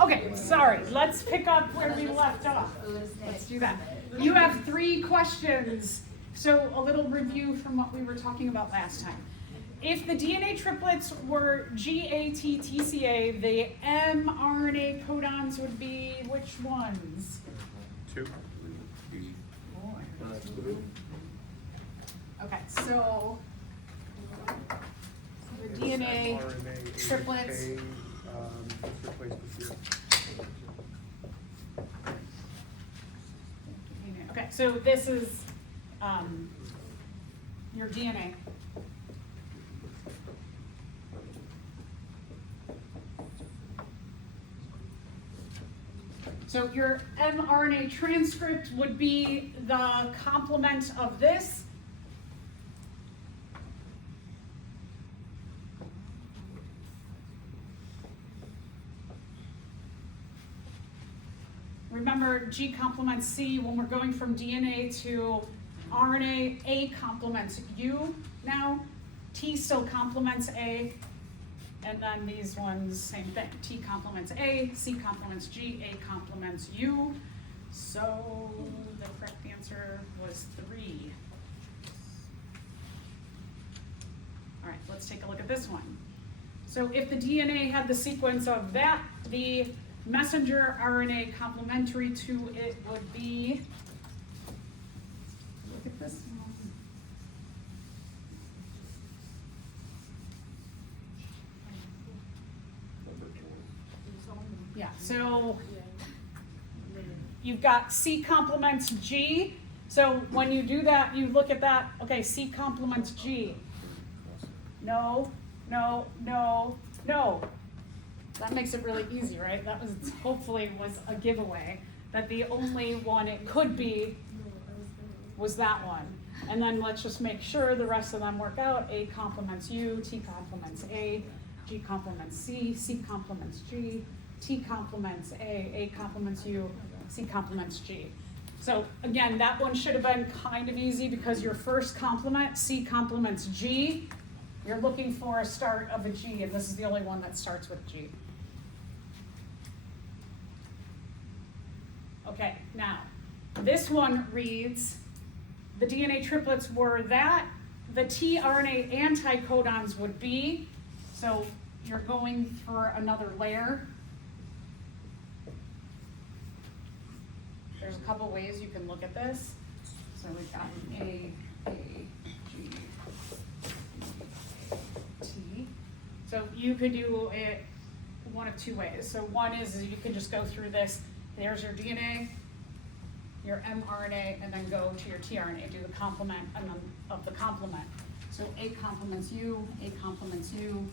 Okay, sorry, let's pick up where we left off. Let's do that. You have 3 questions. So a little review from what we were talking about last time. If the DNA triplets were GATTCA, the mRNA codons would be which ones? 2. Okay, so the DNA triplets. Okay, so this is your DNA. So your mRNA transcript would be the complement of this. Remember, G complements C. When we're going from DNA to RNA, A complements U now. T still complements A. And then these ones, same thing. T complements A, C complements G, A complements U. So the correct answer was 3. All right, let's take a look at this one. So if the DNA had the sequence of that, the messenger RNA complementary to it would be, look at this one. Yeah, so you've got C complements G. So when you do that, you look at that, okay, C complements G. No, no, no, no. That makes it really easy, right? That was hopefully was a giveaway that the only one it could be was that one. And then let's just make sure the rest of them work out. A complements U, T complements A, G complements C, C complements G, T complements A complements U, C complements G. So again, that one should have been kind of easy because your first complement, C complements G, you're looking for a start of a G, and this is the only one that starts with G. Okay, now, this one reads, the DNA triplets were that, the tRNA anticodons would be, so you're going for another layer. There's a couple ways you can look at this. So we've got A, G, T. So you could do it one of 2 ways. So one is you can just go through this. There's your DNA, your mRNA, and then go to your tRNA, do the complement and then of the complement. So A complements U, A complements U,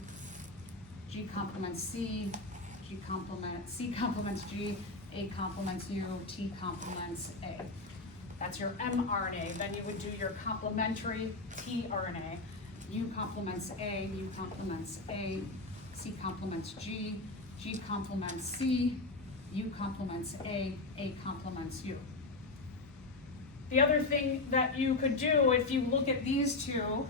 G complements C, C complements G, A complements U, T complements A. That's your mRNA. Then you would do your complementary tRNA. U complements A, U complements A, C complements G, G complements C, U complements A complements U. The other thing that you could do if you look at these two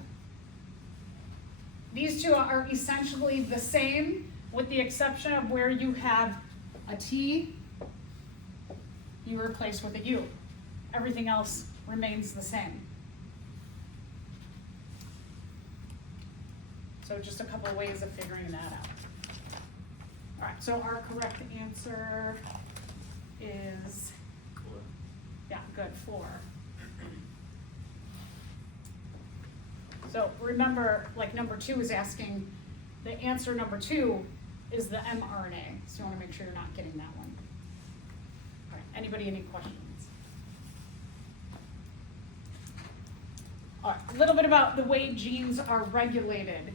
are essentially the same with the exception of where you have a T, you replace with a U. Everything else remains the same. So just a couple of ways of figuring that out. All right, so our correct answer is, yeah, good, 4. So remember, like number 2 is asking, the answer number 2 is the mRNA. So you want to make sure you're not getting that one. All right, anybody, any questions? All right, a little bit about the way genes are regulated.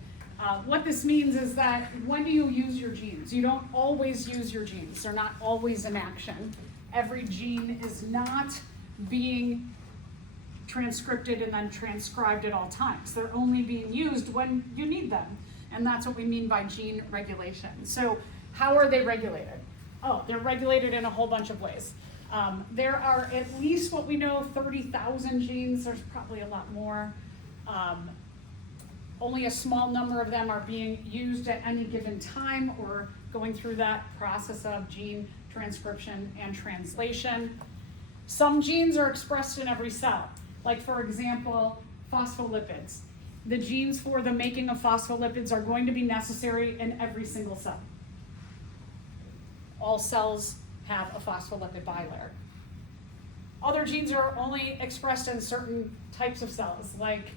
What this means is that when do you use your genes? You don't always use your genes. They're not always in action. Every gene is not being transcripted and then transcribed at all times. They're only being used when you need them. And that's what we mean by gene regulation. So how are they regulated? Oh, they're regulated in a whole bunch of ways. There are at least what we know 30,000 genes. There's probably a lot more. only a small number of them are being used at any given time or going through that process of gene transcription and translation. Some genes are expressed in every cell, like for example, phospholipids. The genes for the making of phospholipids are going to be necessary in every single cell. All cells have a phospholipid bilayer. Other genes are only expressed in certain types of cells, like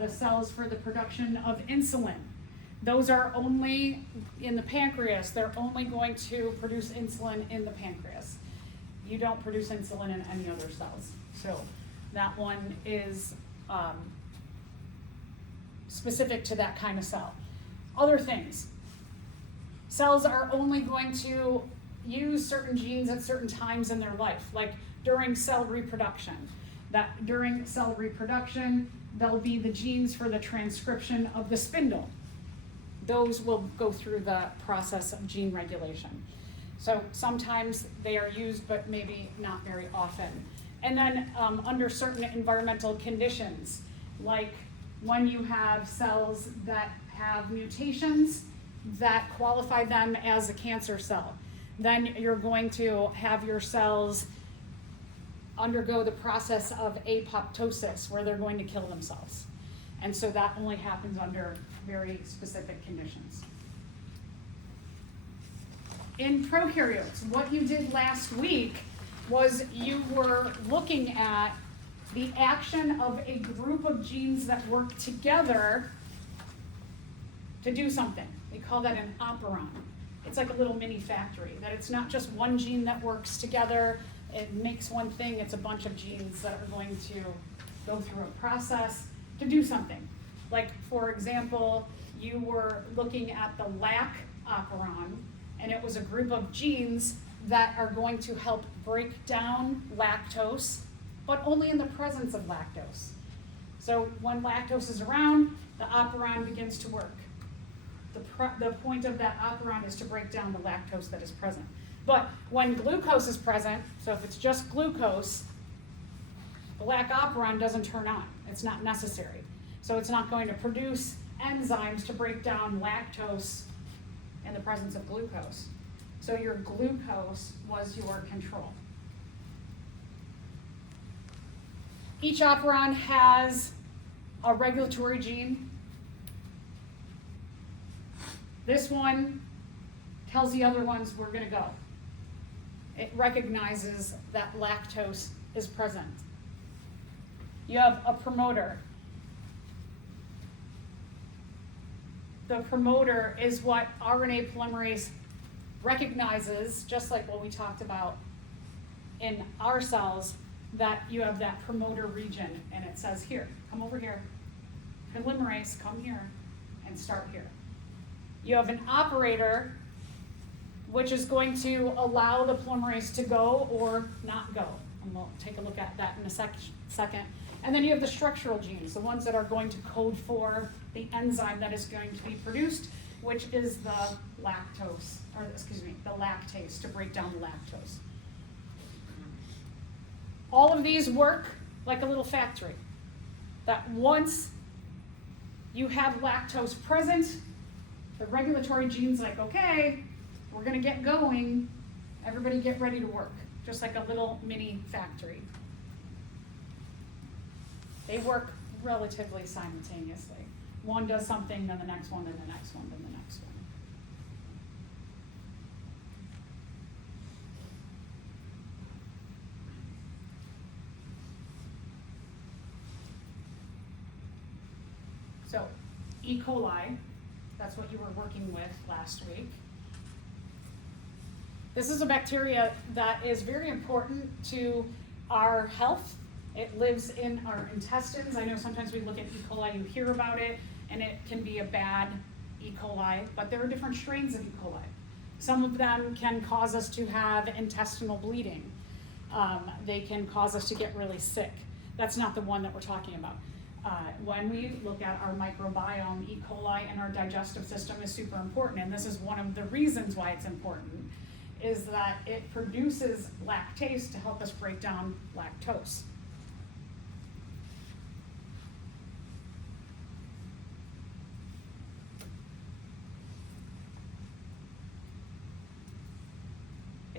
the cells for the production of insulin. Those are only in the pancreas. They're only going to produce insulin in the pancreas. You don't produce insulin in any other cells. So that one is specific to that kind of cell. Other things. Cells are only going to use certain genes at certain times in their life, like during cell reproduction. That during cell reproduction, there'll be the genes for the transcription of the spindle. Those will go through the process of gene regulation. So sometimes they are used, but maybe not very often. And then under certain environmental conditions, like when you have cells that have mutations that qualify them as a cancer cell, then you're going to have your cells undergo the process of apoptosis, where they're going to kill themselves. And so that only happens under very specific conditions. In prokaryotes, what you did last week was you were looking at the action of a group of genes that work together to do something. We call that an operon. It's like a little mini factory, that it's not just one gene that works together, it makes one thing, it's a bunch of genes that are going to go through a process to do something. Like, for example, you were looking at the Lac Operon, and it was a group of genes that are going to help break down lactose, but only in the presence of lactose. So when lactose is around, the operon begins to work. The point of that operon is to break down the lactose that is present. But when glucose is present, so if it's just glucose, the Lac operon doesn't turn on. It's not necessary. So it's not going to produce enzymes to break down lactose in the presence of glucose. So your glucose was your control. Each operon has a regulatory gene. This one tells the other ones where going to go. It recognizes that lactose is present. You have a promoter. The promoter is what RNA polymerase recognizes, just like what we talked about in our cells, that you have that promoter region, and it says here, come over here. Polymerase, come here and start here. You have an operator, which is going to allow the polymerase to go or not go. And we'll take a look at that in a second. And then you have the structural genes, the ones that are going to code for the enzyme that is going to be produced, which is the lactose, or excuse me, the lactase, to break down the lactose. All of these work like a little factory. That once you have lactose present, the regulatory gene's like, okay, we're gonna get going, everybody get ready to work. Just like a little mini factory. They work relatively simultaneously. One does something, then the next one, then the next one, then the next one. So, E. coli, that's what you were working with last week. This is a bacteria that is very important to our health. It lives in our intestines. I know sometimes we look at E. coli, you hear about it, and it can be a bad E. coli, but there are different strains of E. coli. Some of them can cause us to have intestinal bleeding. They can cause us to get really sick. That's not the one that we're talking about. When we look at our microbiome, E. coli and our digestive system is super important, and this is one of the reasons why it's important, is that it produces lactase to help us break down lactose.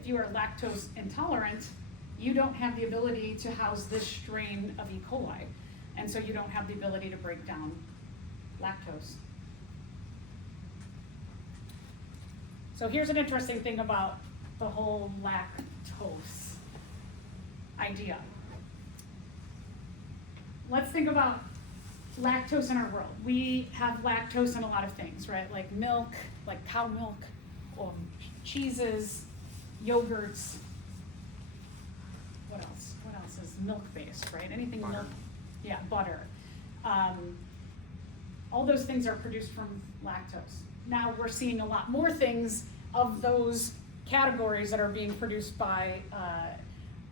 if you are lactose intolerant, you don't have the ability to house this strain of E. coli. And so you don't have the ability to break down lactose. So here's an interesting thing about the whole lactose idea. Let's think about lactose in our world. We have lactose in a lot of things, right? Like milk, like cow milk, cheeses, yogurts. What else? What else is milk-based, right? Anything Butter. milk, yeah, butter. All those things are produced from lactose. Now we're seeing a lot more things of those categories that are being produced by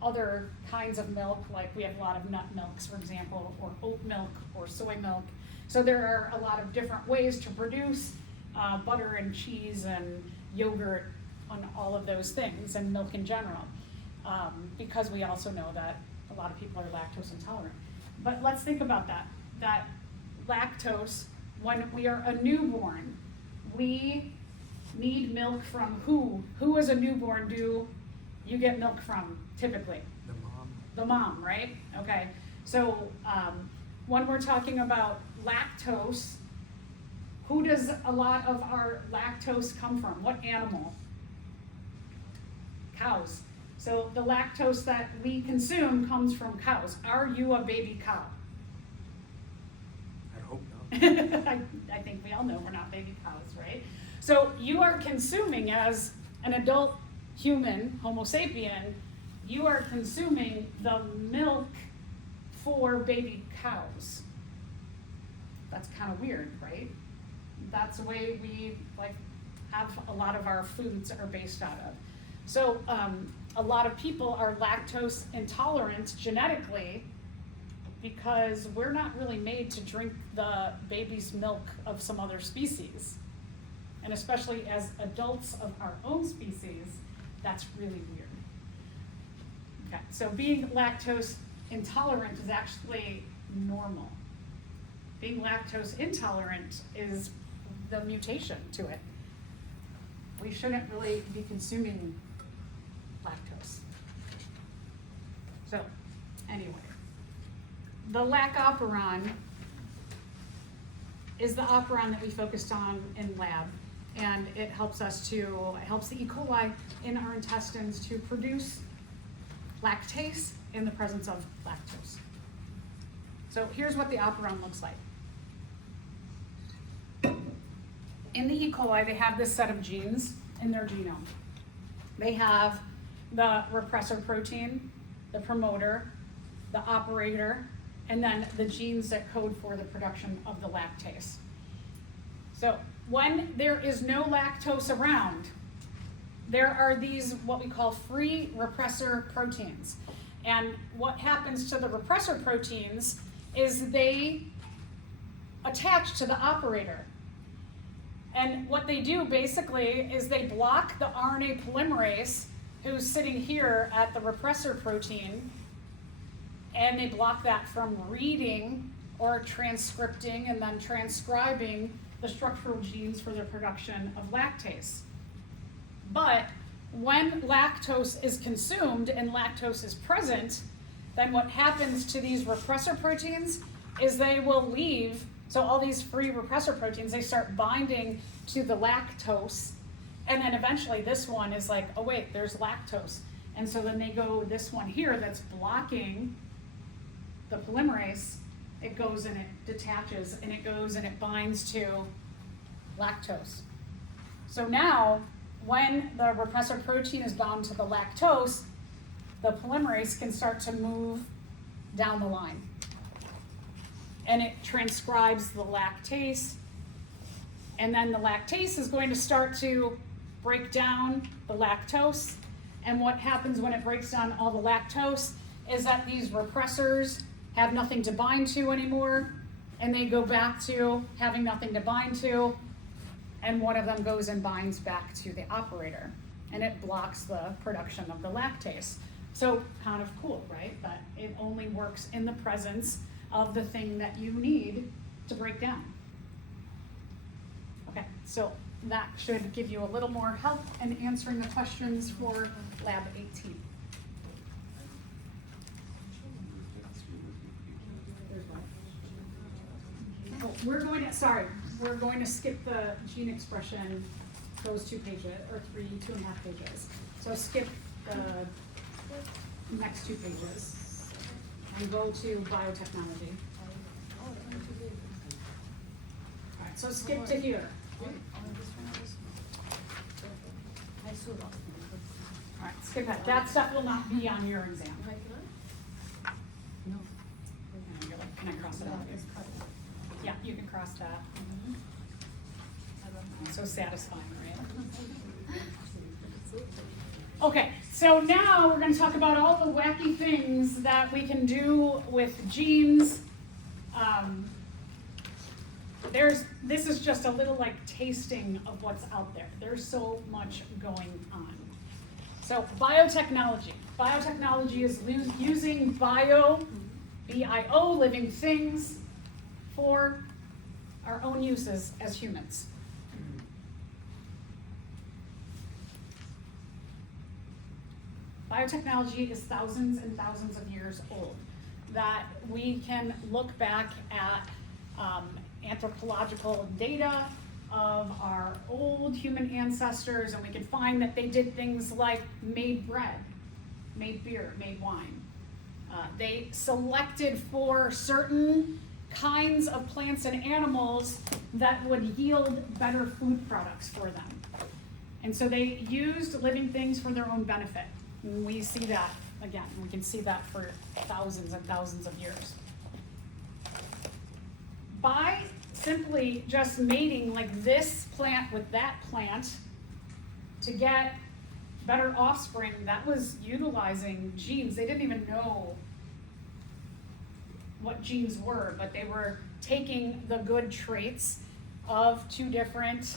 other kinds of milk, like we have a lot of nut milks, for example, or oat milk or soy milk. So there are a lot of different ways to produce butter and cheese and yogurt on all of those things, and milk in general, because we also know that a lot of people are lactose intolerant. But let's think about that lactose, when we are a newborn, we need milk from who? Who as a newborn do you get milk from typically? The mom. The mom, right? Okay. So when we're talking about lactose, who does a lot of our lactose come from? What animal? Cows. So the lactose that we consume comes from cows. Are you a baby cow? I hope not. I think we all know we're not baby cows, right? So you are consuming, as an adult human, Homo sapien, you are consuming the milk for baby cows. That's kind of weird, right? That's the way we have a lot of our foods are based out of. So a lot of people are lactose intolerant genetically because we're not really made to drink the baby's milk of some other species. And especially as adults of our own species, that's really weird. Okay, so being lactose intolerant is actually normal. Being lactose intolerant is the mutation to it. We shouldn't really be consuming lactose. So, anyway, the Lac Operon is the operon that we focused on in lab, and it helps the E. coli in our intestines to produce lactase in the presence of lactose. So here's what the operon looks like. In the E. coli, they have this set of genes in their genome. They have the repressor protein, the promoter, the operator, and then the genes that code for the production of the lactase. So when there is no lactose around, there are these what we call free repressor proteins. And what happens to the repressor proteins is they attach to the operator. And what they do basically is they block the RNA polymerase who's sitting here at the repressor protein, and they block that from reading or transcripting and then transcribing the structural genes for the production of lactase. But when lactose is consumed and lactose is present, then what happens to these repressor proteins is they will leave. So all these free repressor proteins, they start binding to the lactose, and then eventually this one is like, oh wait, there's lactose. And so then they go, this one here that's blocking the polymerase, it goes and it detaches and it goes and it binds to lactose. So now, when the repressor protein is bound to the lactose, the polymerase can start to move down the line. And it transcribes the lactase, and then the lactase is going to start to break down the lactose. And what happens when it breaks down all the lactose is that these repressors have nothing to bind to anymore, and they go back to having nothing to bind to, and one of them goes and binds back to the operator, and it blocks the production of the lactase. So kind of cool, right? That it only works in the presence of the thing that you need to break down. Okay, so that should give you a little more help in answering the questions for Lab 18. Oh, we're going to skip the gene expression, those 2 pages, or 2.5 pages. So skip the next 2 pages and go to biotechnology. All right, so skip to here. All right, skip that. That stuff will not be on your exam. Can I cross it out? Yeah, you can cross that. So satisfying, right? Okay, so now we're going to talk about all the wacky things that we can do with genes. This is just a little like tasting of what's out there. There's so much going on. So biotechnology. Biotechnology is using B-I-O, living things, for our own uses as humans. Biotechnology is thousands and thousands of years old. That we can look back at anthropological data of our old human ancestors, and we can find that they did things like made bread, made beer, made wine. They selected for certain kinds of plants and animals that would yield better food products for them. And so they used living things for their own benefit. And we see that, again, we can see that for thousands and thousands of years. By simply just mating like this plant with that plant to get better offspring, that was utilizing genes. They didn't even know what genes were, but they were taking the good traits of 2 different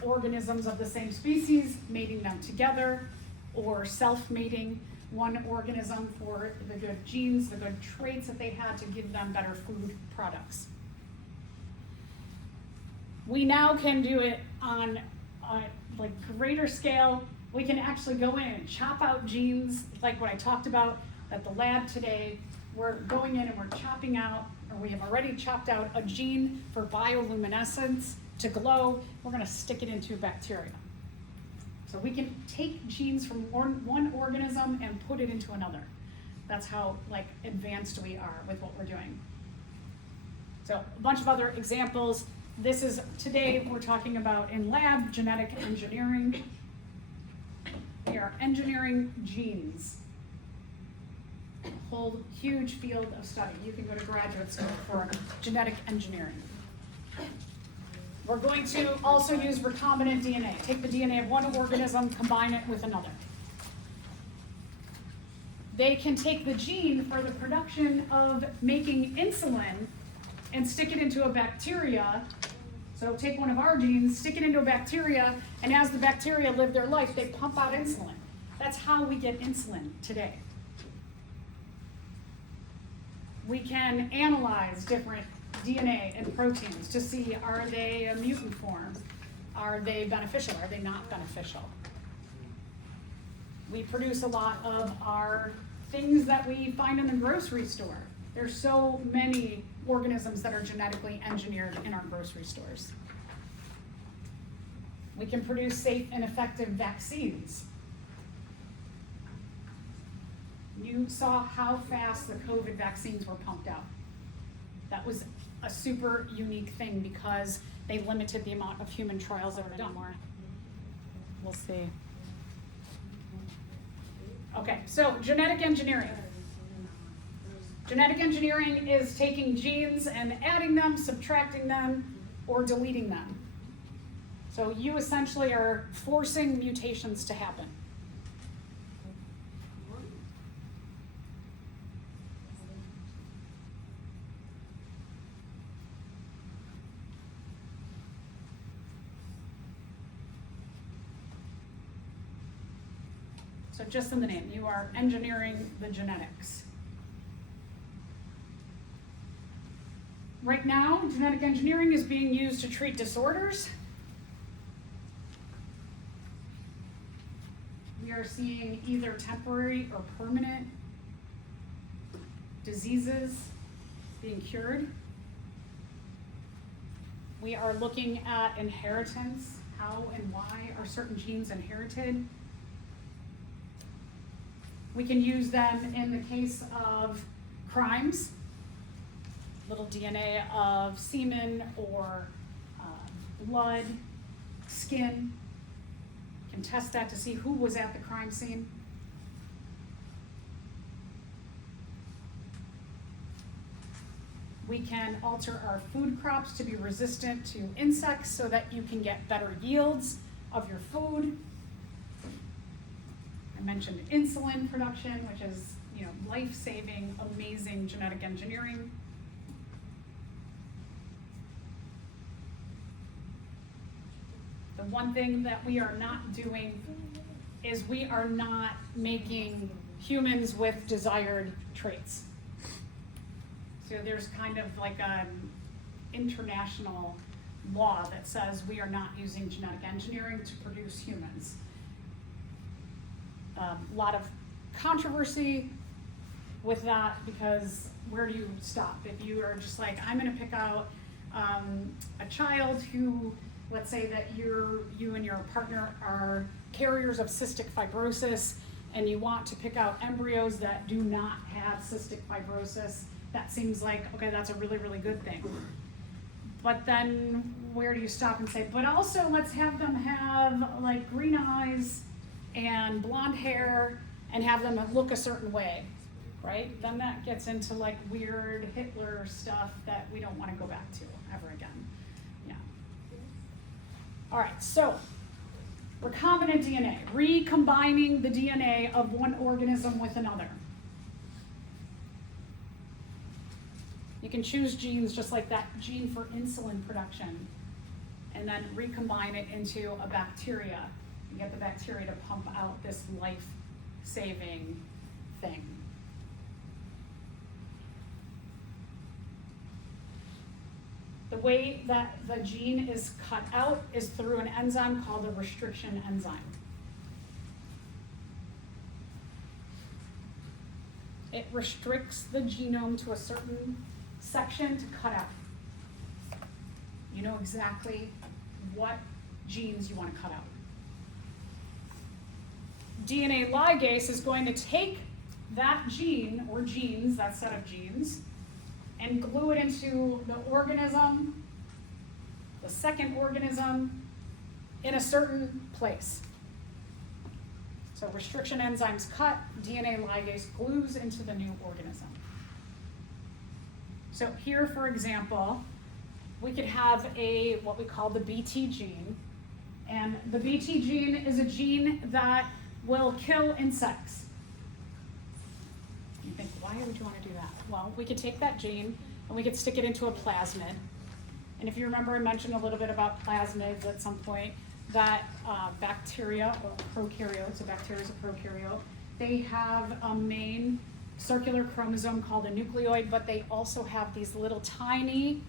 organisms of the same species, mating them together, or self-mating one organism for the good genes, the good traits that they had to give them better food products. We now can do it on a like greater scale. We can actually go in and chop out genes, like what I talked about at the lab today. We're going in and we're chopping out, or we have already chopped out a gene for bioluminescence to glow. We're going to stick it into bacteria. So we can take genes from one organism and put it into another. That's how like advanced we are with what we're doing. So a bunch of other examples. This is, today we're talking about in lab, genetic engineering. We are engineering genes. A whole huge field of study. You can go to graduate school for genetic engineering. We're going to also use recombinant DNA. Take the DNA of one organism, combine it with another. They can take the gene for the production of making insulin and stick it into a bacteria. So take one of our genes, stick it into a bacteria, and as the bacteria live their life, they pump out insulin. That's how we get insulin today. We can analyze different DNA and proteins to see, are they a mutant form? Are they beneficial? Are they not beneficial? We produce a lot of our things that we find in the grocery store. There's so many organisms that are genetically engineered in our grocery stores. We can produce safe and effective vaccines. You saw how fast the COVID vaccines were pumped out. That was a super unique thing because they limited the amount of human trials that were done. We'll see. Okay, so genetic engineering. Genetic engineering is taking genes and adding them, subtracting them, or deleting them. So you essentially are forcing mutations to happen. So just in the name, you are engineering the genetics. Right now, genetic engineering is being used to treat disorders. we are seeing either temporary or permanent diseases being cured. We are looking at inheritance, how and why are certain genes inherited. We can use them in the case of crimes, little DNA of semen or blood, skin. Can test that to see who was at the crime scene. We can alter our food crops to be resistant to insects so that you can get better yields of your food. I mentioned insulin production, which is, life-saving, amazing genetic engineering. The one thing that we are not doing is we are not making humans with desired traits. So there's kind of like an international law that says we are not using genetic engineering to produce humans. A lot of controversy with that, because where do you stop? If you are just like, I'm gonna pick out a child who, let's say that you and your partner are carriers of cystic fibrosis, and you want to pick out embryos that do not have cystic fibrosis, that seems like, okay, that's a really, really good thing. But then where do you stop and say, but also let's have them have like green eyes and blonde hair and have them look a certain way, right? Then that gets into like weird Hitler stuff that we don't want to go back to ever again. Yeah. All right, so recombinant DNA, recombining the DNA of one organism with another. You can choose genes just like that gene for insulin production and then recombine it into a bacteria and get the bacteria to pump out this life-saving thing. The way that the gene is cut out is through an enzyme called a restriction enzyme. It restricts the genome to a certain section to cut out. You know exactly what genes you want to cut out. DNA ligase is going to take that gene or genes, that set of genes, and glue it into the organism, the second organism, in a certain place. So restriction enzymes cut, DNA ligase glues into the new organism. So here, for example, we could have what we call the BT gene. And the BT gene is a gene that will kill insects. You think, why would you want to do that? Well, we could take that gene and we could stick it into a plasmid. And if you remember, I mentioned a little bit about plasmids at some point, that bacteria, or prokaryotes, a bacteria is a prokaryote, they have a main circular chromosome called a nucleoid, but they also have these little tiny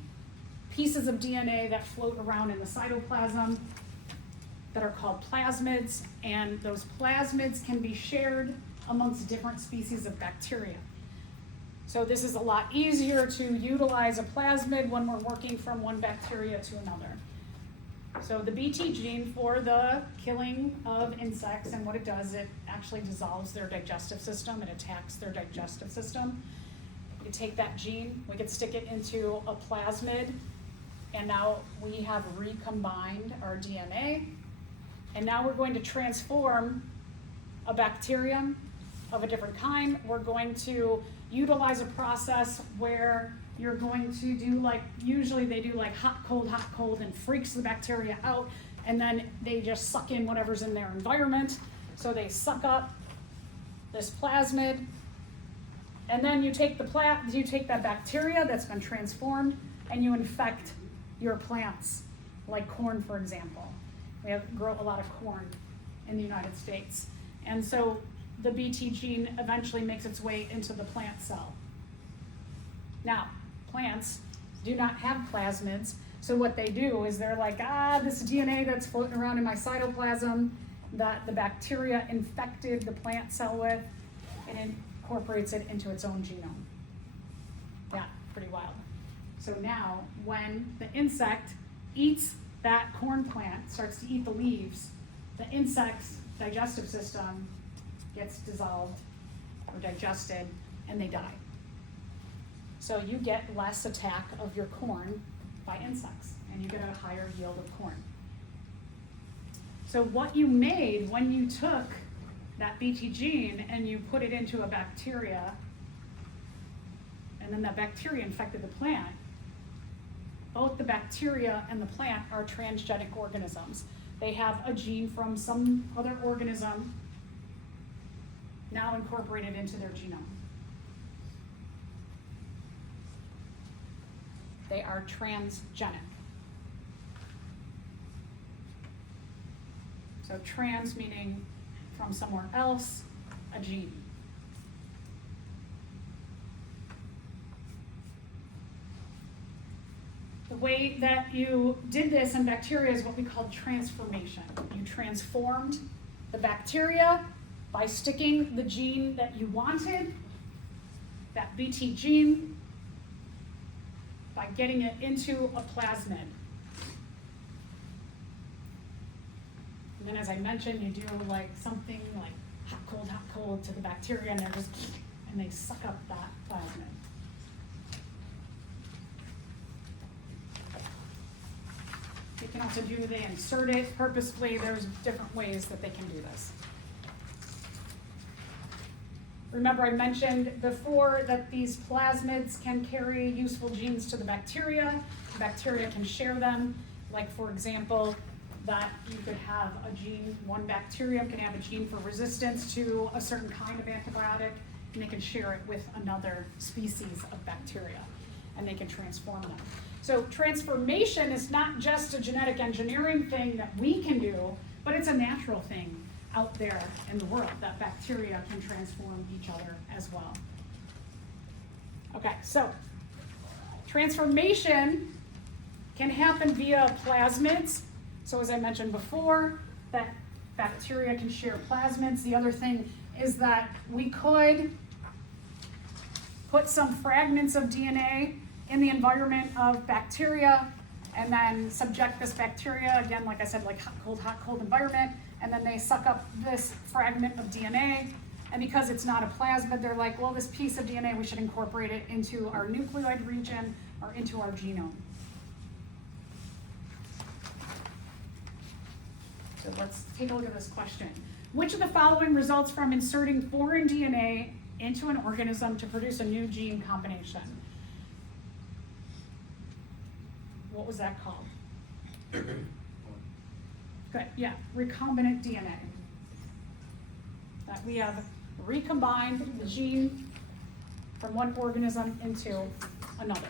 pieces of DNA that float around in the cytoplasm that are called plasmids, and those plasmids can be shared amongst different species of bacteria. So this is a lot easier to utilize a plasmid when we're working from one bacteria to another. So the BT gene for the killing of insects, and what it does, it actually dissolves their digestive system, it attacks their digestive system. We could take that gene, we could stick it into a plasmid, and now we have recombined our DNA, and now we're going to transform a bacterium of a different kind. We're going to utilize a process where you're going to do like, usually they do like hot, cold, and freaks the bacteria out, and then they just suck in whatever's in their environment. So they suck up this plasmid, and then you take that bacteria that's been transformed and you infect your plants, like corn, for example. We grow a lot of corn in the United States. And so the BT gene eventually makes its way into the plant cell. Now, plants do not have plasmids, so what they do is they're like, this DNA that's floating around in my cytoplasm, that the bacteria infected the plant cell with and incorporates it into its own genome. Yeah, pretty wild. So now, when the insect eats that corn plant, starts to eat the leaves, the insect's digestive system gets dissolved or digested, and they die. So you get less attack of your corn by insects, and you get a higher yield of corn. So what you made when you took that Bt gene and you put it into a bacteria, and then that bacteria infected the plant, both the bacteria and the plant are transgenic organisms. They have a gene from some other organism now incorporated into their genome. They are transgenic. So trans meaning from somewhere else, a gene. The way that you did this in bacteria is what we call transformation. You transformed the bacteria by sticking the gene that you wanted, that Bt gene, by getting it into a plasmid. And then as I mentioned, you do like something like hot, cold to the bacteria, and they suck up that plasmid. You can also they insert it purposefully. There's different ways that they can do this. Remember I mentioned before that these plasmids can carry useful genes to the bacteria. The bacteria can share them. Like for example, that you could have a gene, one bacterium can have a gene for resistance to a certain kind of antibiotic, and they can share it with another species of bacteria, and they can transform them. So transformation is not just a genetic engineering thing that we can do, but it's a natural thing out there in the world that bacteria can transform each other as well. Okay, so transformation can happen via plasmids. So as I mentioned before, that bacteria can share plasmids. The other thing is that we could put some fragments of DNA in the environment of bacteria and then subject this bacteria, again, like I said, like hot, cold environment, and then they suck up this fragment of DNA. And because it's not a plasmid, they're like, well, this piece of DNA, we should incorporate it into our nucleoid region or into our genome. So let's take a look at this question. Which of the following results from inserting foreign DNA into an organism to produce a new gene combination? What was that called? Good, yeah, recombinant DNA. That we have recombined the gene from one organism into another.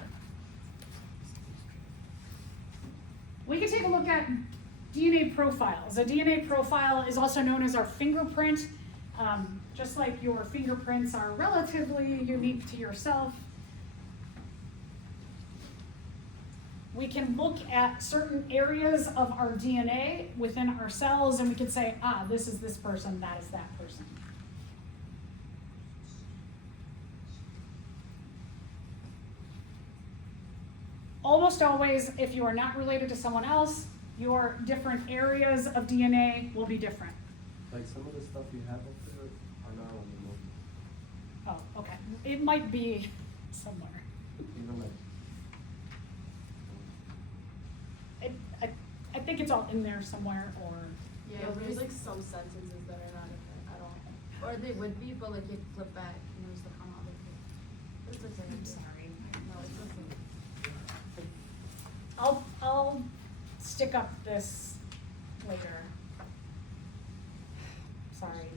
We can take a look at DNA profiles. A DNA profile is also known as our fingerprint. Just like your fingerprints are relatively unique to yourself, we can look at certain areas of our DNA within our cells and we can say, this is this person, that is that person. Almost always, if you are not related to someone else, your different areas of DNA will be different. Like some of the stuff you have up there are not on the movie. Oh, okay. It might be somewhere. Even like. I think it's all in there somewhere, or Yeah, there's like some sentences that are not in there at all. Or they would be, but like you flip back and there's the comma other thing. It's okay. I'm sorry. No, it's okay. I'll stick up this later. Sorry.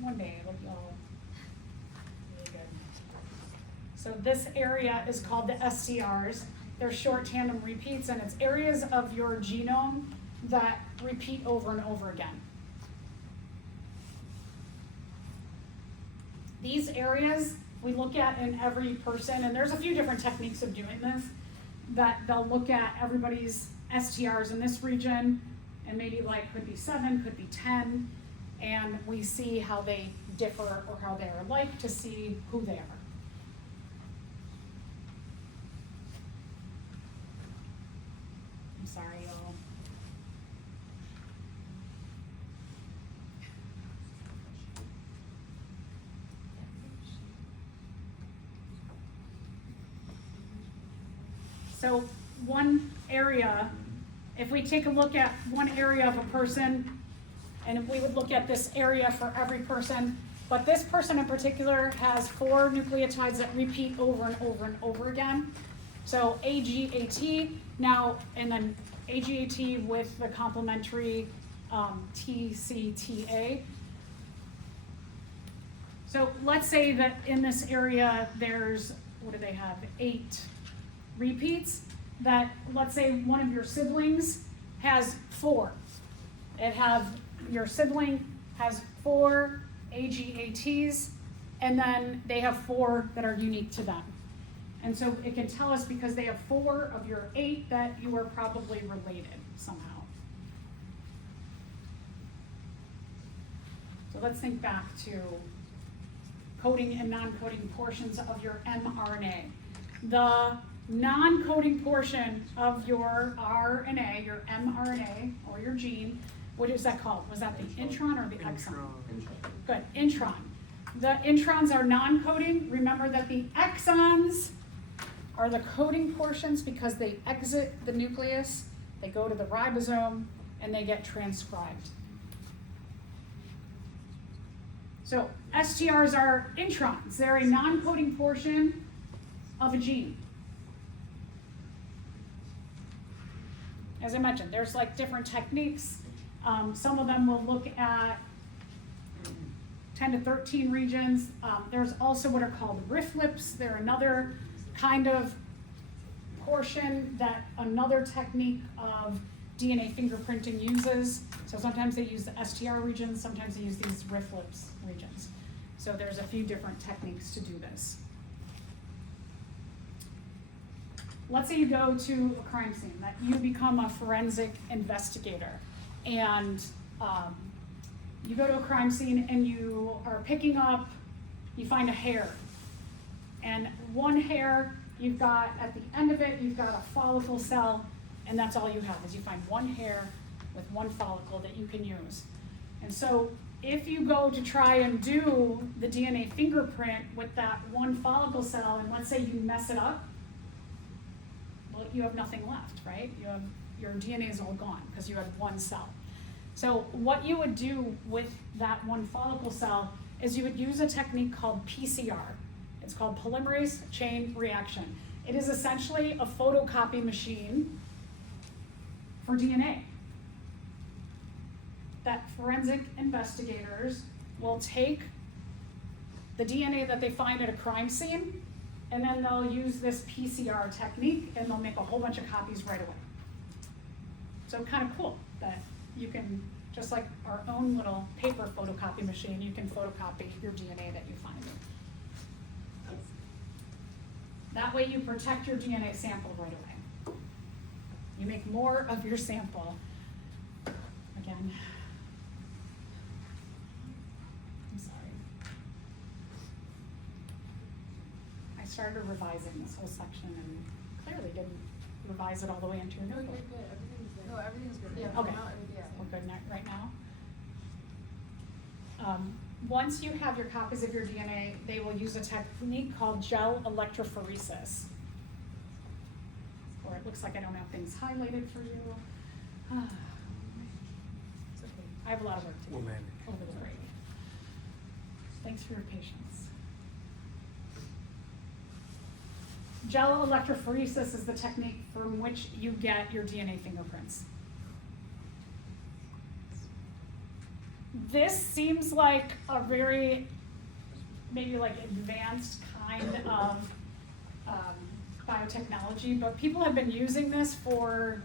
One day it'll be all really good. So this area is called the SCRs. They're short tandem repeats, and it's areas of your genome that repeat over and over again. These areas we look at in every person, and there's a few different techniques of doing this, that they'll look at everybody's STRs in this region and maybe like could be 7, could be 10, and we see how they differ or how they're alike to see who they are. I'm sorry, y'all. So one area, if we take a look at one area of a person, and we would look at this area for every person, but this person in particular has 4 nucleotides that repeat over and over and over again. So AGAT now, and then AGAT with the complementary TCTA. So let's say that in this area there's, what do they have, 8 repeats, that let's say one of your siblings has 4. Your sibling has 4 AGATs, and then they have 4 that are unique to them. And so it can tell us, because they have 4 of your 8, that you are probably related somehow. So let's think back to coding and non-coding portions of your mRNA. The non-coding portion of your RNA, your mRNA, or your gene, what is that called? Was that the intron or the exon? Good, intron. The introns are non-coding. Remember that the exons are the coding portions because they exit the nucleus, they go to the ribosome, and they get transcribed. So STRs are introns. They're a non-coding portion of a gene. As I mentioned, there's like different techniques. Some of them will look at 10 to 13 regions. There's also what are called RIFLIPs. They're another kind of portion that another technique of DNA fingerprinting uses. So sometimes they use the STR regions, sometimes they use these RIFLIPs regions. So there's a few different techniques to do this. Let's say you go to a crime scene, that you become a forensic investigator, and you go to a crime scene and you are picking up, you find a hair. And one hair, you've got, at the end of it, you've got a follicle cell, and that's all you have, is you find one hair with one follicle that you can use. And so if you go to try and do the DNA fingerprint with that one follicle cell, and let's say you mess it up, well, you have nothing left, right? Your DNA is all gone because you had one cell. So what you would do with that one follicle cell is you would use a technique called PCR. It's called polymerase chain reaction. It is essentially a photocopy machine for DNA. That forensic investigators will take the DNA that they find at a crime scene, and then they'll use this PCR technique, and they'll make a whole bunch of copies right away. So kind of cool that you can, just like our own little paper photocopy machine, you can photocopy your DNA that you find. That way you protect your DNA sample right away. You make more of your sample. Again, I'm sorry. I started revising this whole section and clearly didn't revise it all the way into your No, you're notebook. good, everything's good. No, everything's good. Yeah, Okay. now everything's We're good right now. Once you have your copies of your DNA, they will use a technique called gel electrophoresis. Or it looks like I don't have things highlighted for you. It's okay. I have a lot of work to do over the break. Thanks for your patience. Gel electrophoresis is the technique from which you get your DNA fingerprints. This seems like a very, maybe like advanced kind of biotechnology, but people have been using this for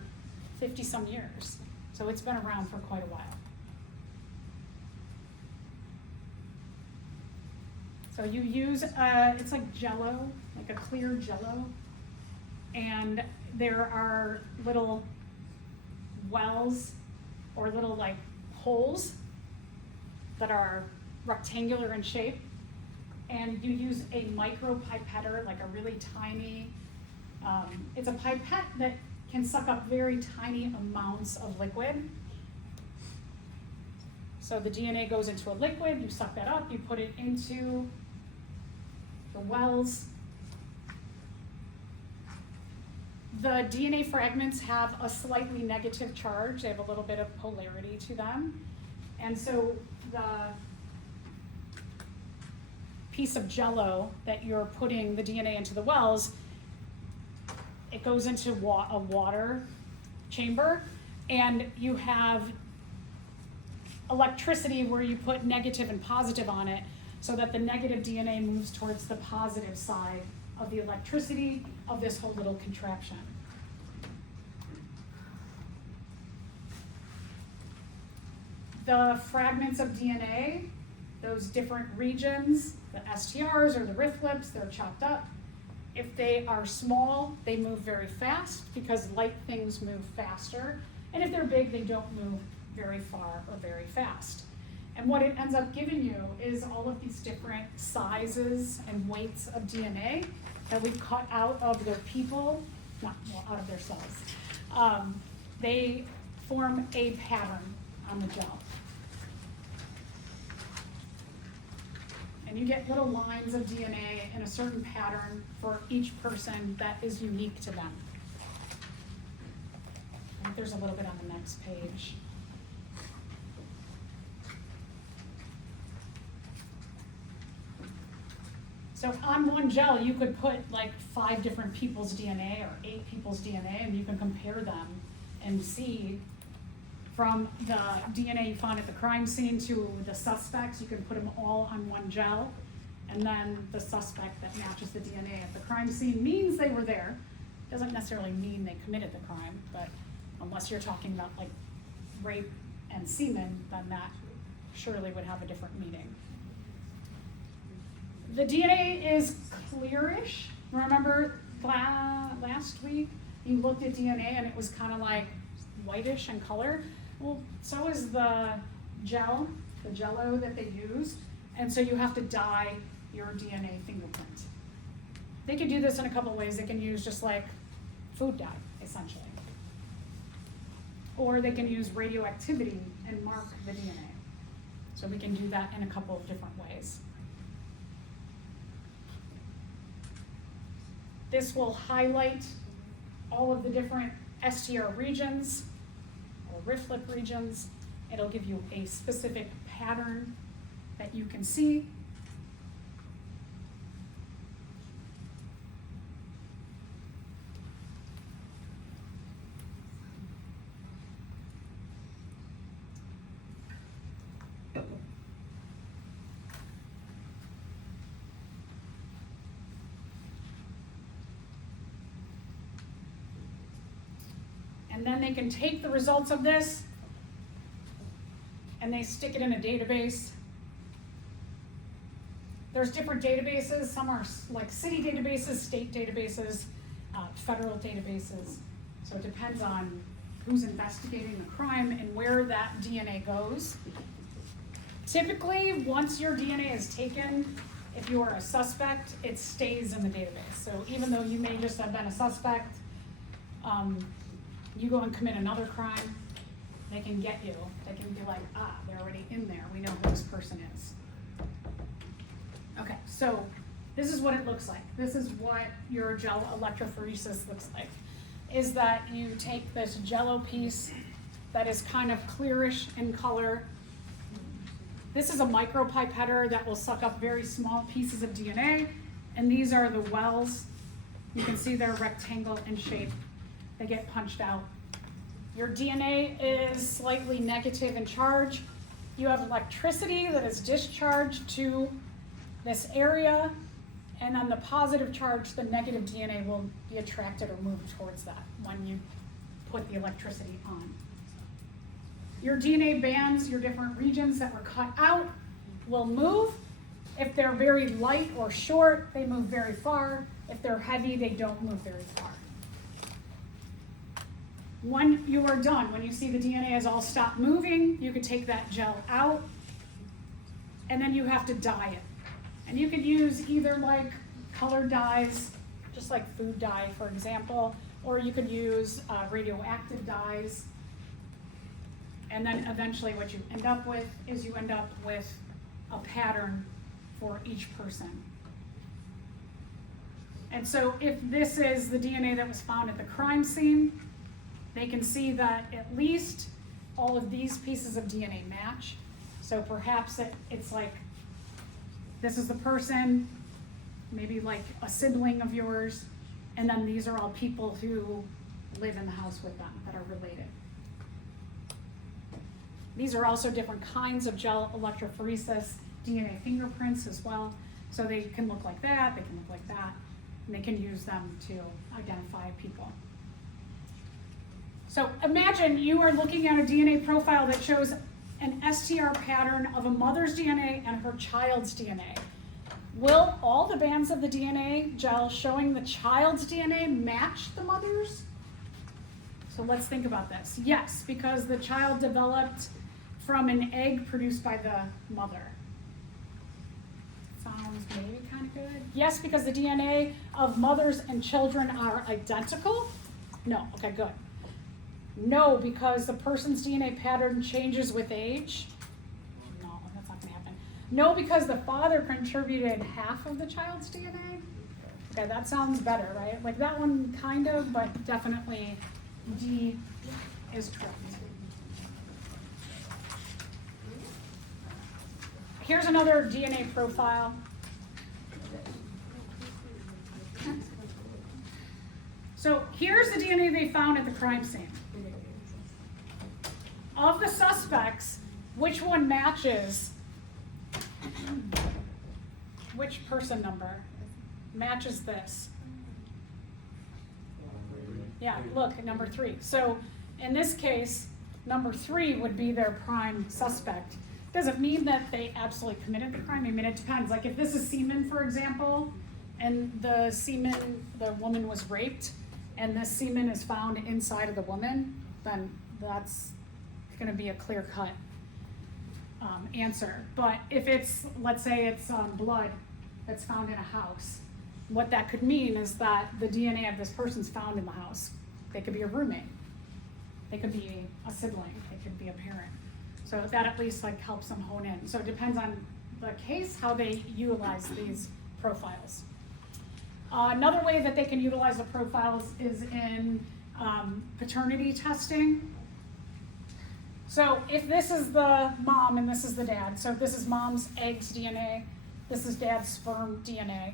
50 some years. So it's been around for quite a while. So you use, it's like Jell-O, like a clear Jell-O, and there are little wells or little like holes that are rectangular in shape. And you use a micropipetter, like a really tiny, it's a pipette that can suck up very tiny amounts of liquid. So the DNA goes into a liquid, you suck that up, you put it into the wells. The DNA fragments have a slightly negative charge. They have a little bit of polarity to them. And so the piece of jello that you're putting the DNA into the wells, it goes into a water chamber, and you have electricity where you put negative and positive on it so that the negative DNA moves towards the positive side of the electricity of this whole little contraption. The fragments of DNA, those different regions, the STRs or the riflips, they're chopped up. If they are small, they move very fast because light things move faster. And if they're big, they don't move very far or very fast. And what it ends up giving you is all of these different sizes and weights of DNA that we cut out of their people, out of their cells. They form a pattern on the gel. And you get little lines of DNA in a certain pattern for each person that is unique to them. I think there's a little bit on the next page. So on one gel, you could put like 5 different people's DNA or 8 people's DNA, and you can compare them and see from the DNA you found at the crime scene to the suspects. You can put them all on one gel, and then the suspect that matches the DNA at the crime scene means they were there. Doesn't necessarily mean they committed the crime, but unless you're talking about like rape and semen, then that surely would have a different meaning. The DNA is clearish. Remember last week you looked at DNA and it was kind of like whitish in color? Well, so is the jello that they use. And so you have to dye your DNA fingerprint. They can do this in a couple ways. They can use just like food dye, essentially. Or they can use radioactivity and mark the DNA. So we can do that in a couple of different ways. This will highlight all of the different STR regions or riflip regions. It'll give you a specific pattern that you can see. And then they can take the results of this and they stick it in a database. There's different databases. Some are like city databases, state databases, federal databases. So it depends on who's investigating the crime and where that DNA goes. Typically, once your DNA is taken, if you are a suspect, it stays in the database. So even though you may just have been a suspect, you go and commit another crime, they can get you. They can be like, they're already in there. We know who this person is. Okay, so this is what it looks like. This is what your gel electrophoresis looks like. Is that you take this jello piece that is kind of clearish in color. This is a micropipetter that will suck up very small pieces of DNA, and these are the wells. You can see they're rectangle in shape. They get punched out. Your DNA is slightly negative in charge. You have electricity that is discharged to this area, and on the positive charge, the negative DNA will be attracted or move towards that when you put the electricity on. Your DNA bands, your different regions that were cut out, will move. If they're very light or short, they move very far. If they're heavy, they don't move very far. When you are done, when you see the DNA has all stopped moving, you could take that gel out, and then you have to dye it. And you could use either like colored dyes, just like food dye, for example, or you could use radioactive dyes. And then eventually what you end up with is you end up with a pattern for each person. And so if this is the DNA that was found at the crime scene, they can see that at least all of these pieces of DNA match. So perhaps it's like, this is the person, maybe like a sibling of yours, and then these are all people who live in the house with them that are related. These are also different kinds of gel electrophoresis DNA fingerprints as well. So they can look like that, they can look like that, and they can use them to identify people. So imagine you are looking at a DNA profile that shows an STR pattern of a mother's DNA and her child's DNA. Will all the bands of the DNA gel showing the child's DNA match the mother's? So let's think about this. Yes, because the child developed from an egg produced by the mother. Sounds maybe kind of good. Yes, because the DNA of mothers and children are identical? No, okay, good. No, because the person's DNA pattern changes with age? No, that's not gonna happen. No, because the father contributed half of the child's DNA? Okay, that sounds better, right? Like that one kind of, but definitely D is correct. Here's another DNA profile. So here's the DNA they found at the crime scene. Of the suspects, which one matches? Which person number matches this? Yeah, look, number 3. So in this case, number 3 would be their prime suspect. Doesn't mean that they absolutely committed the crime. I mean, it depends. Like if this is semen, for example, and the woman was raped, and the semen is found inside of the woman, then that's going to be a clear-cut answer. But if it's, let's say it's blood that's found in a house, what that could mean is that the DNA of this person's found in the house. They could be a roommate. They could be a sibling. They could be a parent. So that at least like helps them hone in. So it depends on the case how they utilize these profiles. Another way that they can utilize the profiles is in paternity testing. So if this is the mom and this is the dad, so if this is mom's eggs DNA, this is dad's sperm DNA,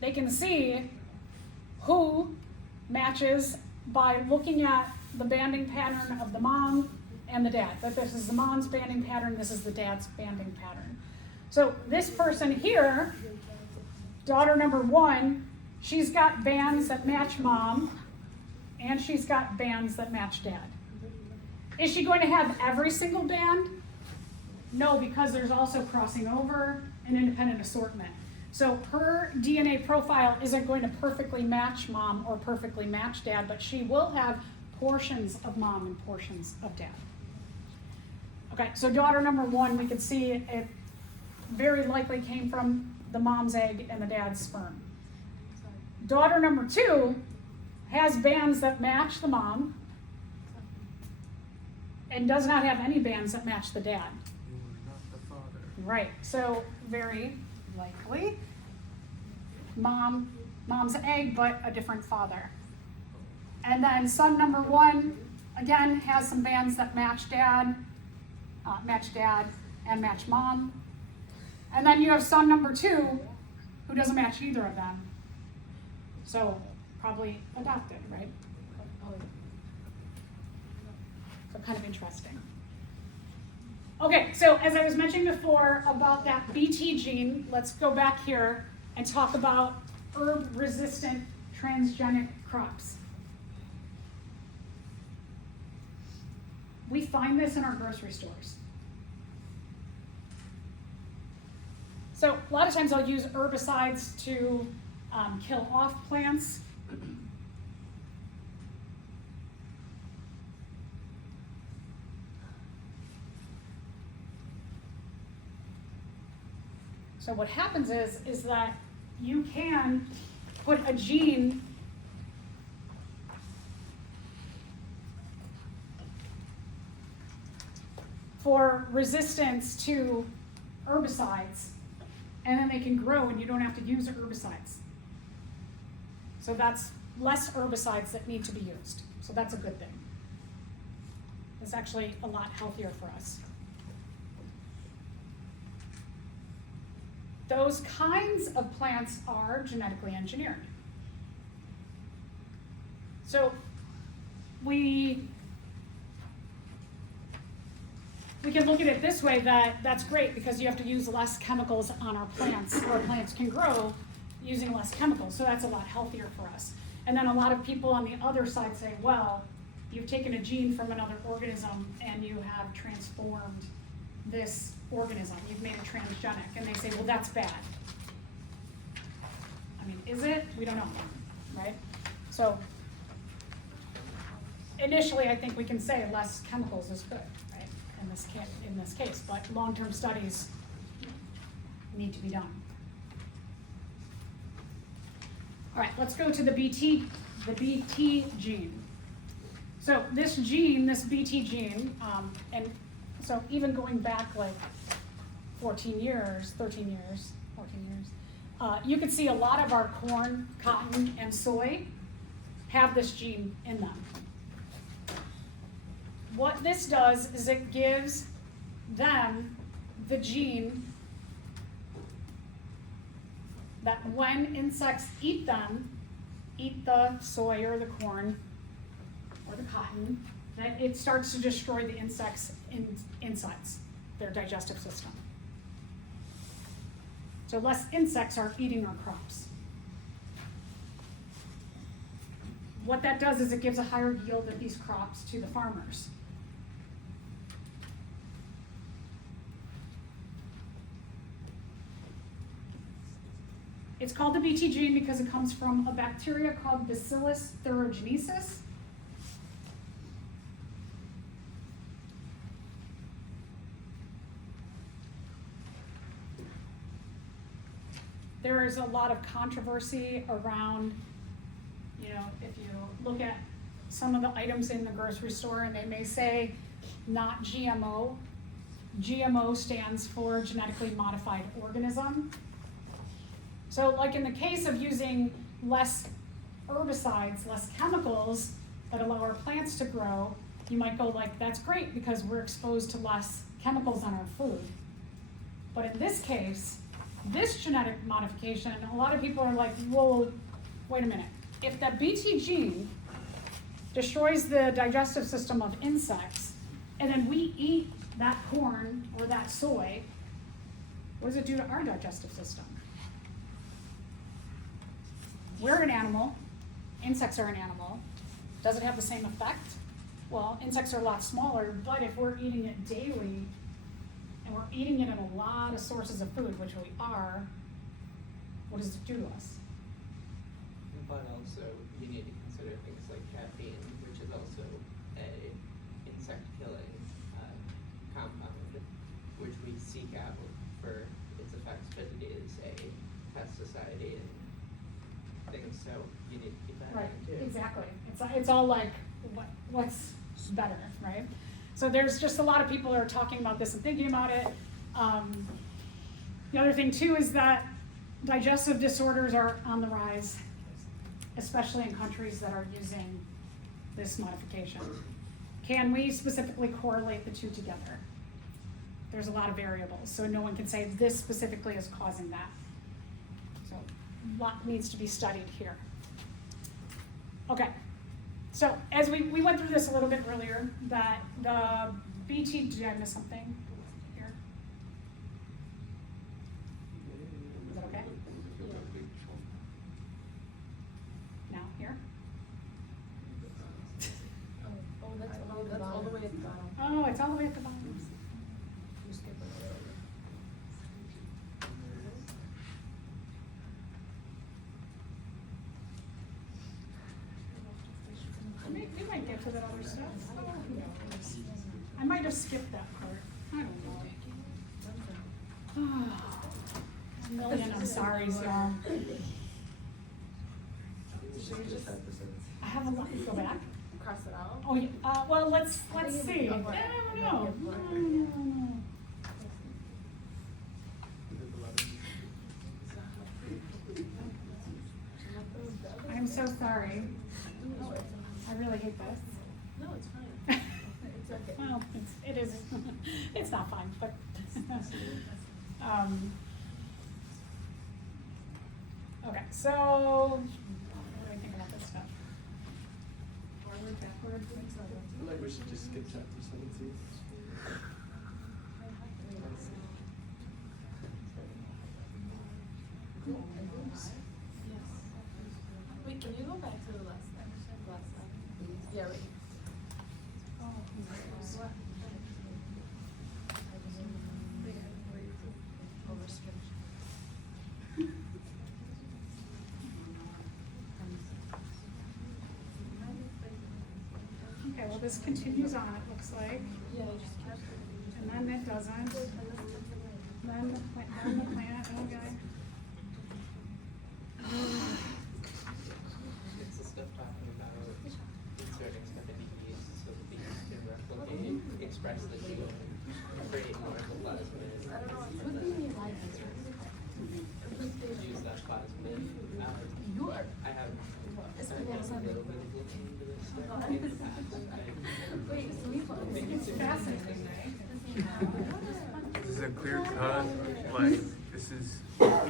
they can see who matches by looking at the banding pattern of the mom and the dad. That this is the mom's banding pattern, this is the dad's banding pattern. So this person here, daughter number 1, she's got bands that match mom, and she's got bands that match dad. Is she going to have every single band? No, because there's also crossing over and independent assortment. So her DNA profile isn't going to perfectly match mom or perfectly match dad, but she will have portions of mom and portions of dad. Okay, so daughter number 1, we could see it very likely came from the mom's egg and the dad's sperm. Daughter number 2 has bands that match the mom and does not have any bands that match the dad. You are not the father. Right, so very likely mom's egg, but a different father. And then son number 1, again, has some bands that match dad and match mom. And then you have son number 2, who doesn't match either of them. So probably adopted, right? So kind of interesting. Okay, so as I was mentioning before about that BT gene, let's go back here and talk about herb-resistant transgenic crops. We find this in our grocery stores. So a lot of times I'll use herbicides to kill off plants. So what happens is that you can put a gene for resistance to herbicides, and then they can grow and you don't have to use herbicides. So that's less herbicides that need to be used. So that's a good thing. It's actually a lot healthier for us. Those kinds of plants are genetically engineered. So we can look at it this way, that that's great because you have to use less chemicals on our plants. Our plants can grow using less chemicals, so that's a lot healthier for us. And then a lot of people on the other side say, well, you've taken a gene from another organism and you have transformed this organism. You've made it transgenic. And they say, well, that's bad. I mean, is it? We don't know, right? So initially, I think we can say less chemicals is good, right? In this case, but long-term studies need to be done. All right, let's go to the BT gene. So this gene, this BT gene, and so even going back like 13 years, 14 years, you can see a lot of our corn, cotton, and soy have this gene in them. What this does is it gives them the gene that when insects eat them, eat the soy or the corn or the cotton, that it starts to destroy the insects' insides, their digestive system. So less insects are eating our crops. What that does is it gives a higher yield of these crops to the farmers. It's called the BT gene because it comes from a bacteria called Bacillus thuringiensis. There is a lot of controversy around, you know, if you look at some of the items in the grocery store and they may say not GMO. GMO stands for genetically modified organism. So like in the case of using less herbicides, less chemicals that allow our plants to grow, you might go like, that's great because we're exposed to less chemicals on our food. But in this case, this genetic modification, a lot of people are like, whoa, wait a minute. If that BT gene destroys the digestive system of insects, and then we eat that corn or that soy, what does it do to our digestive system? We're an animal, insects are an animal. Does it have the same effect? Well, insects are a lot smaller, but if we're eating it daily, and we're eating it in a lot of sources of food, which we are, what does it do to us? But also, you need to consider things like caffeine, which is also a insect-killing compound, which we seek out for its effects, but it is a pesticide and things, so you need to keep that Right, in mind too. exactly. It's all like, what's better, right? So there's just a lot of people who are talking about this and thinking about it. The other thing too is that digestive disorders are on the rise, especially in countries that are using this modification. Can we specifically correlate the two together? There's a lot of variables, so no one can say this specifically is causing that. So a lot needs to be studied here. Okay, so as we went through this a little bit earlier, that the BT, did I miss something here? Is that okay? Now, here? Oh, that's all the way at the bottom. Oh, it's all the way at the bottom. You skip it. We might get to that other stuff. I might have skipped that part. I don't know. million I'm sorry's, y'all. Just have to say. I have a lot, go back. Cross it out. Oh, yeah, well, let's see. I don't know. I'm so sorry. I really hate this. No, it's fine. It's okay. Well, it is, it's not fine, but, okay, so, what do I think about this stuff? Forward, backward, I feel like we should just skip chapter 17. Wait, can you go back to the last slide, please? Yeah, wait. Oh, restriction. Okay, well, this continues on, it looks like, Yeah, you just keep. and then it doesn't. Then the plant, okay. It's the stuff talking about inserting stuff into yeast so that the yeast can replicate, express the gene, create more of the plasmid. I don't know, what do you mean like this? Use that plasmid. You are. I have It's a pretty awesome. little bit of looking into this stuff in the past. Wait, so we follow. It's fascinating, This is a clear cut, like, this is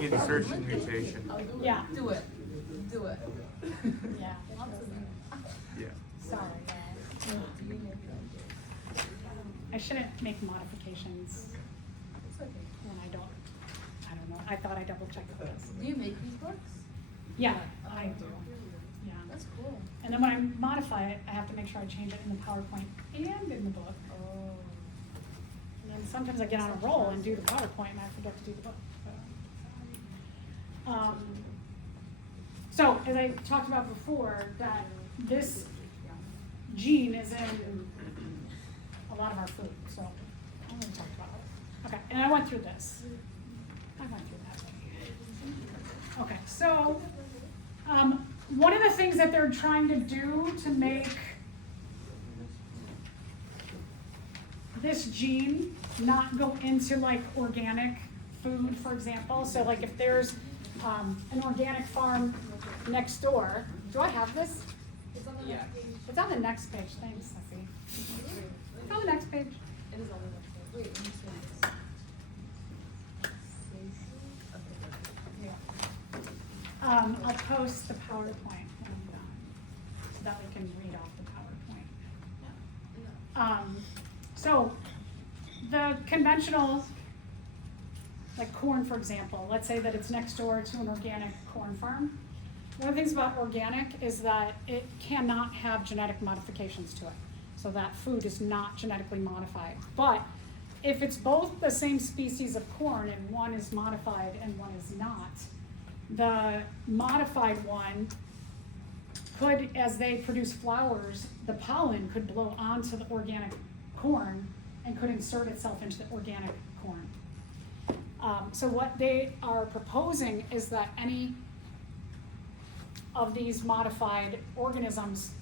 insertion mutation. Yeah. Do it. Do it. Yeah, Yeah. sorry, yeah. I shouldn't make modifications It's okay. when I don't know, I thought I double checked this. Do you make these books? Yeah, I do, yeah. That's cool. And then when I modify it, I have to make sure I change it in the PowerPoint and in the book. Oh. And then sometimes I get on a roll and do the PowerPoint and I forget to do the book. So, as I talked about before, that this gene is in a lot of our food, so I already talked about it. Okay, and I went through this. I went through that. Okay, so, one of the things that they're trying to do to make this gene not go into like organic food, for example. So like if there's an organic farm next door, do I have this? It's on the Yeah. next page. It's on the next page, thanks, Ceci. It's on the next page. It is on the next page. Wait, let me see this. I'll post the PowerPoint when I'm done, so that we can read off the PowerPoint. So the conventional, like corn, for example, let's say that it's next door to an organic corn farm. One of the things about organic is that it cannot have genetic modifications to it. So that food is not genetically modified. But if it's both the same species of corn and one is modified and one is not, the modified one could, as they produce flowers, the pollen could blow onto the organic corn and could insert itself into the organic corn. So what they are proposing is that any of these modified organisms,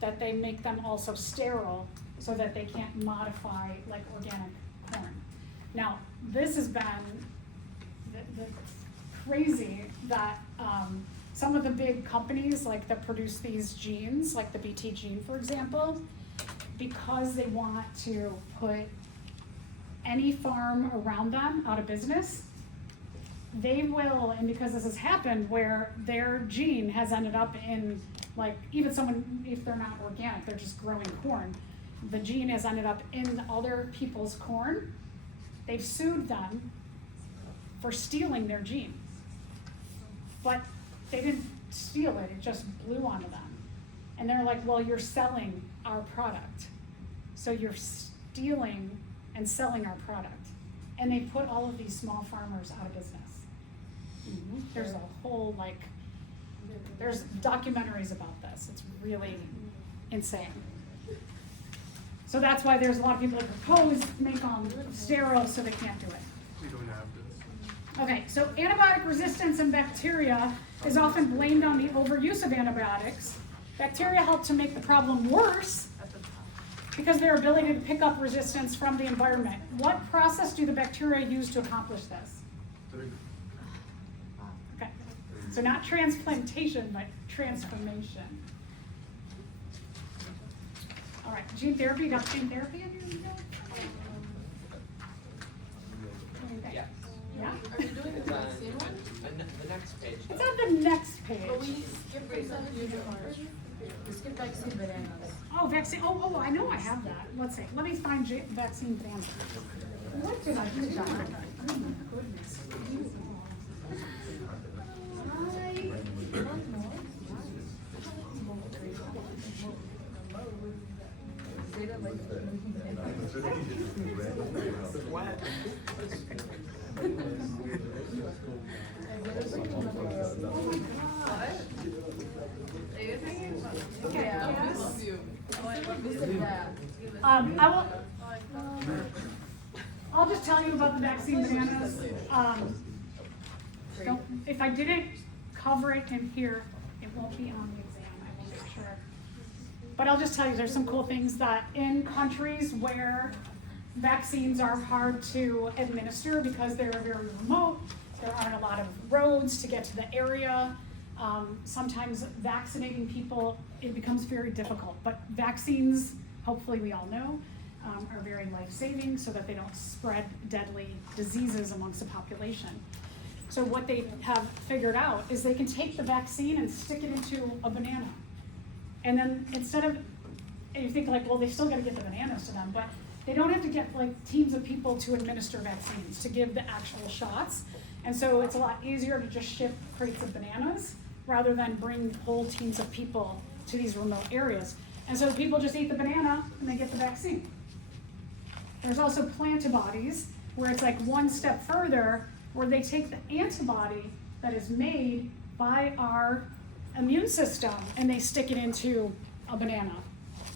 that they make them also sterile so that they can't modify like organic corn. Now, this has been the crazy that some of the big companies like that produce these genes, like the BT gene, for example, because they want to put any farm around them out of business, they will, and because this has happened where their gene has ended up in, like, even someone, if they're not organic, they're just growing corn, the gene has ended up in other people's corn, they've sued them for stealing their gene. But they didn't steal it, it just blew onto them. And they're like, well, you're selling our product. So you're stealing and selling our product. And they put all of these small farmers out of business. There's a whole, like, there's documentaries about this. It's really insane. So that's why there's a lot of people that propose make them sterile so they can't do it. We don't have this. Okay, so antibiotic resistance in bacteria is often blamed on the overuse of antibiotics. Bacteria help to make the problem worse because their ability to pick up resistance from the environment. What process do the bacteria use to accomplish this? Okay, so not transplantation, but transformation. All right, gene therapy, you got gene therapy in your notes? Yeah. Yeah? Are we doing It's the on vaccine one? the next page. It's though. on the next page. But we skipped we skipped vaccine bananas. Oh, vaccine, oh, I know I have that. Let's see, let me find vaccine bananas. What did I do, John? Oh my goodness. I will, I'll just tell you about the vaccine bananas. If I didn't cover it in here, it won't be on the exam, I will make sure. But I'll just tell you, there's some cool things that in countries where vaccines are hard to administer because they're very remote, there aren't a lot of roads to get to the area. Sometimes vaccinating people, it becomes very difficult, but vaccines, hopefully we all know, are very life-saving so that they don't spread deadly diseases amongst the population. So what they have figured out is they can take the vaccine and stick it into a banana. And then instead of, and you think like, well, they still gotta get the bananas to them, but they don't have to get like teams of people to administer vaccines, to give the actual shots. And so it's a lot easier to just ship crates of bananas rather than bring whole teams of people to these remote areas. And so people just eat the banana and they get the vaccine. There's also plantibodies, where it's like one step further, where they take the antibody that is made by our immune system and they stick it into a banana.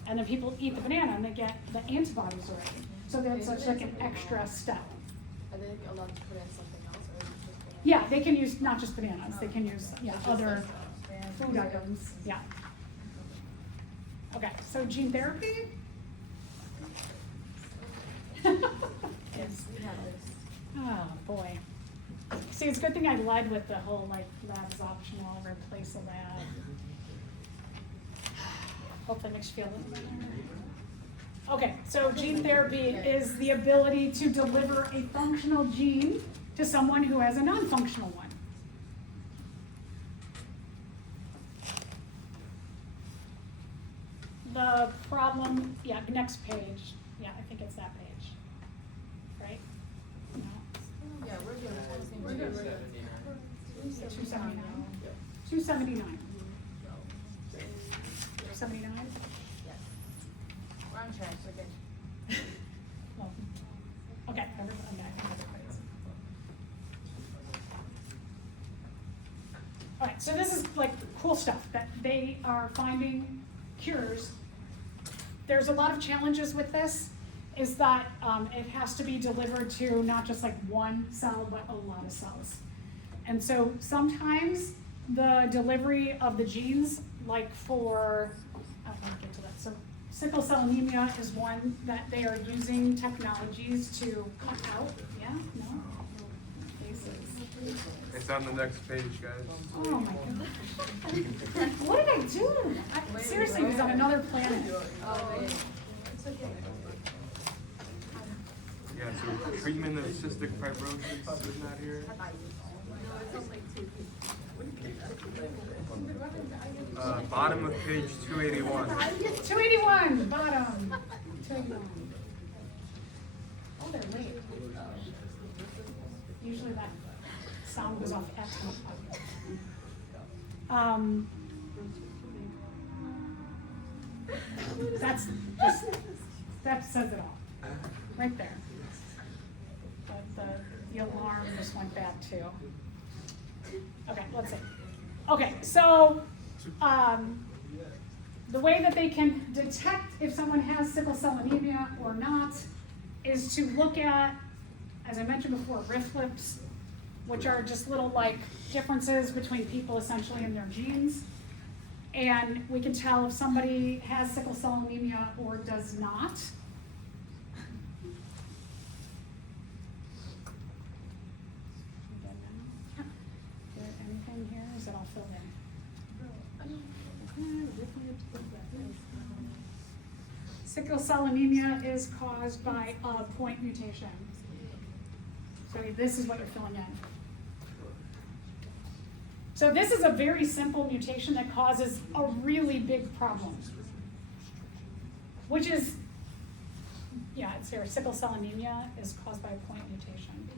And then people eat the banana and they get the antibodies already. So that's such like an extra step. Are they allowed to put in something else or is it just bananas? Yeah, they can use not just bananas, they can use, other food items, yeah. Okay, so gene therapy? Yes, we have this. Oh, boy. See, it's a good thing I led with the whole like lab's optional, replace a lab. Hope that makes you feel a little better. Okay, so gene therapy is the ability to deliver a functional gene to someone who has a non-functional one. The problem, yeah, next page. Yeah, I think it's that page. Right? No. Yeah, we're doing the same. We're thing. good. We're 279. 279. 279? Yes. We're on track, we're good. Well, okay, everyone, I have it right. All right, so this is like cool stuff that they are finding cures. There's a lot of challenges with this, is that it has to be delivered to not just like one cell, but a lot of cells. And so sometimes the delivery of the genes, like for, I don't want to get to that, so sickle cell anemia is one that they are using technologies to cut out, yeah, no? Faces. It's on the next page, guys. Oh my gosh. What did I do? I seriously was on another planet. Oh, wait. It's okay. Yeah, so treatment of cystic fibrosis is not here. Bottom of page 281. 281, bottom. 281. Oh, they're late. Usually that sound goes off at 10 o'clock. That's just, that says it all, right there. But the alarm just went bad too. Okay, let's see. Okay, so the way that they can detect if someone has sickle cell anemia or not is to look at, as I mentioned before, reflex which are just little like differences between people essentially in their genes. And we can tell if somebody has sickle cell anemia or does not. Is there anything here? Is it all filled in? Sickle cell anemia is caused by a point mutation. So this is what you're filling in. So this is a very simple mutation that causes a really big problem, which is, yeah, it's here, sickle cell anemia is caused by a point mutation.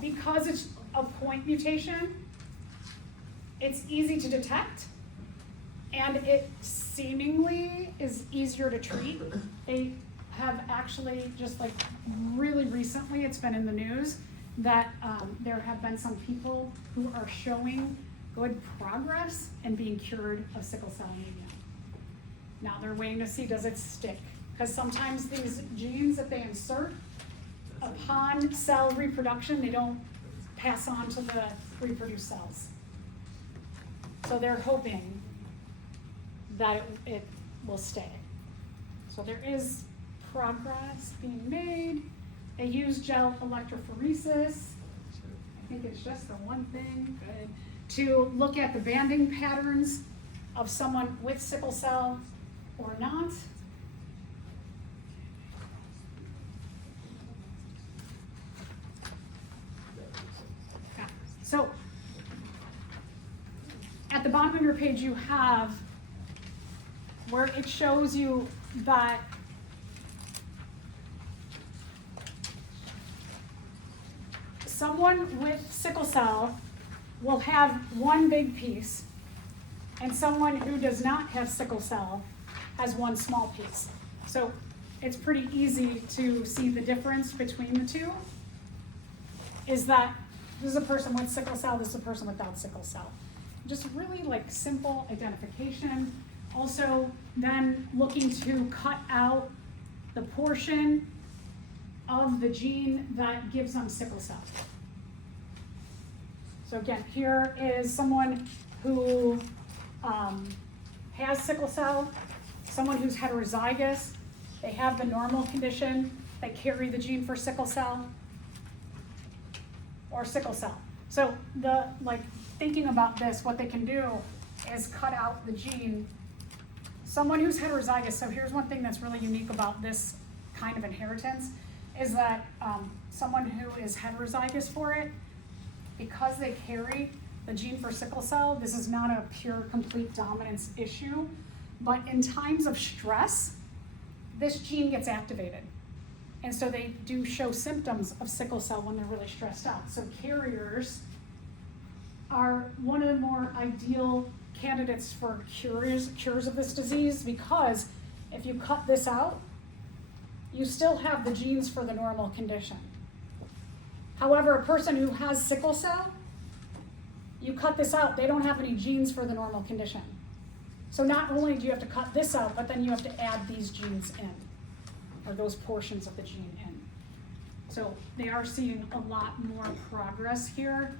Because it's a point mutation, it's easy to detect, and it seemingly is easier to treat. They have actually, just like really recently, it's been in the news, that there have been some people who are showing good progress in being cured of sickle cell anemia. Now they're waiting to see, does it stick? Because sometimes these genes that they insert, upon cell reproduction, they don't pass on to the reproduced cells. So they're hoping that it will stay. So there is progress being made. They use gel electrophoresis. I think it's just the one thing, good, to look at the banding patterns of someone with sickle cell or not. Yeah. So at the bottom of your page, you have where it shows you that someone with sickle cell will have one big piece, and someone who does not have sickle cell has one small piece. So it's pretty easy to see the difference between the two, is that this is a person with sickle cell, this is a person without sickle cell. Just really like simple identification. Also then looking to cut out the portion of the gene that gives them sickle cell. So again, here is someone who has sickle cell, someone who's heterozygous, they have the normal condition, they carry the gene for sickle cell or sickle cell. So thinking about this, what they can do is cut out the gene. Someone who's heterozygous, so here's one thing that's really unique about this kind of inheritance, is that someone who is heterozygous for it, because they carry the gene for sickle cell, this is not a pure complete dominance issue, but in times of stress, this gene gets activated. And so they do show symptoms of sickle cell when they're really stressed out. So carriers are one of the more ideal candidates for cures of this disease, because if you cut this out, you still have the genes for the normal condition. However, a person who has sickle cell, you cut this out, they don't have any genes for the normal condition. So not only do you have to cut this out, but then you have to add these genes in, or those portions of the gene in. So they are seeing a lot more progress here.